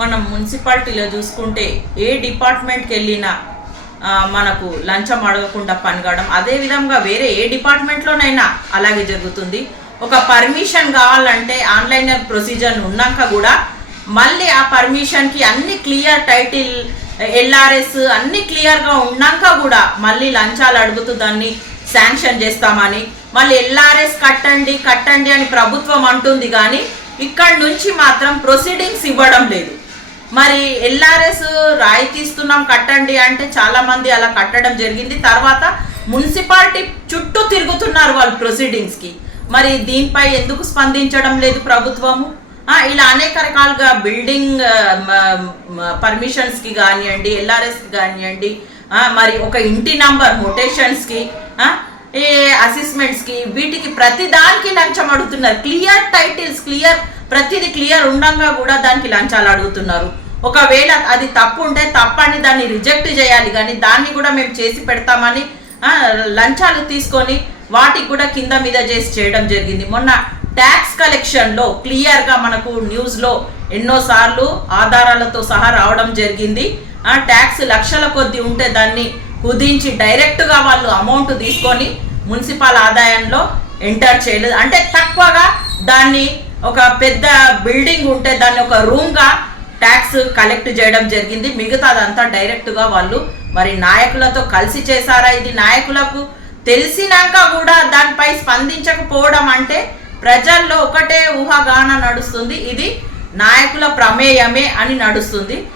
మనం మున్సిపాలిటీలో చూసుకుంటే ఏ డిపార్ట్మెంట్కి వెళ్ళినా మనకు లంచం అడగకుండా పనిగడం, అదేవిధంగా వేరే ఏ డిపార్ట్మెంట్లోనైనా అలాగే జరుగుతుంది. ఒక పర్మిషన్ కావాలంటే ఆన్లైన్ ప్రొసీజర్ ఉన్నాక కూడా మళ్ళీ ఆ పర్మిషన్కి అన్ని క్లియర్ టైటిల్ ఎల్ఆర్ఎస్ అన్ని క్లియర్గా ఉన్నాక కూడా మళ్ళీ లంచాలు అడుగుతూ దాన్ని శాంక్షన్ చేస్తామని, మళ్ళీ ఎల్ఆర్ఎస్ కట్టండి అని ప్రభుత్వం అంటుంది. కానీ ఇక్కడ నుంచి మాత్రం ప్రొసీడింగ్స్ ఇవ్వడం లేదు. మరి ఎల్ఆర్ఎస్ రాయితీ ఇస్తున్నాం కట్టండి అంటే చాలామంది అలా కట్టడం జరిగింది. తర్వాత మున్సిపాలిటీ చుట్టూ తిరుగుతున్నారు వాళ్ళు ప్రొసీడింగ్స్కి. మరి దీనిపై ఎందుకు స్పందించడం లేదు ప్రభుత్వము? ఇలా అనేక రకాలుగా బిల్డింగ్ పర్మిషన్స్కి కానివ్వండి, ఎల్ఆర్ఎస్కి కానివ్వండి, మరి ఒక ఇంటి నంబర్ మొటేషన్స్కి, ఏ అసెస్మెంట్స్కి, వీటికి ప్రతి దానికి లంచం అడుగుతున్నారు. క్లియర్ టైటిల్స్ ప్రతిది క్లియర్ ఉండగా కూడా దానికి లంచాలు అడుగుతున్నారు. ఒకవేళ అది తప్పు ఉంటే తప్పని దాన్ని రిజెక్ట్ చేయాలి, కానీ దాన్ని కూడా మేము చేసి పెడతామని లంచాలు తీసుకొని వాటికి కూడా కింద మీద చేసి చేయడం జరిగింది. మొన్న ట్యాక్స్ కలెక్షన్లో క్లియర్గా మనకు న్యూస్లో ఎన్నోసార్లు ఆధారాలతో సహా రావడం జరిగింది. ట్యాక్స్ లక్షల కొద్ది ఉంటే దాన్ని కుదించి డైరెక్ట్గా వాళ్ళు అమౌంట్ తీసుకొని మున్సిపల్ ఆదాయంలో ఎంటర్ చేయలేదు. అంటే తక్కువగా దాన్ని ఒక పెద్ద బిల్డింగ్ ఉంటే దాన్ని ఒక రూమ్గా ట్యాక్స్ కలెక్ట్ చేయడం జరిగింది. మిగతాదంతా డైరెక్ట్గా వాళ్ళు మరి నాయకులతో కలిసి చేశారా? ఇది నాయకులకు తెలిసినాక కూడా దానిపై స్పందించకపోవడం అంటే ప్రజల్లో ఒకటే ఊహాగాన నడుస్తుంది, ఇది నాయకుల ప్రమేయమే అని నడుస్తుంది.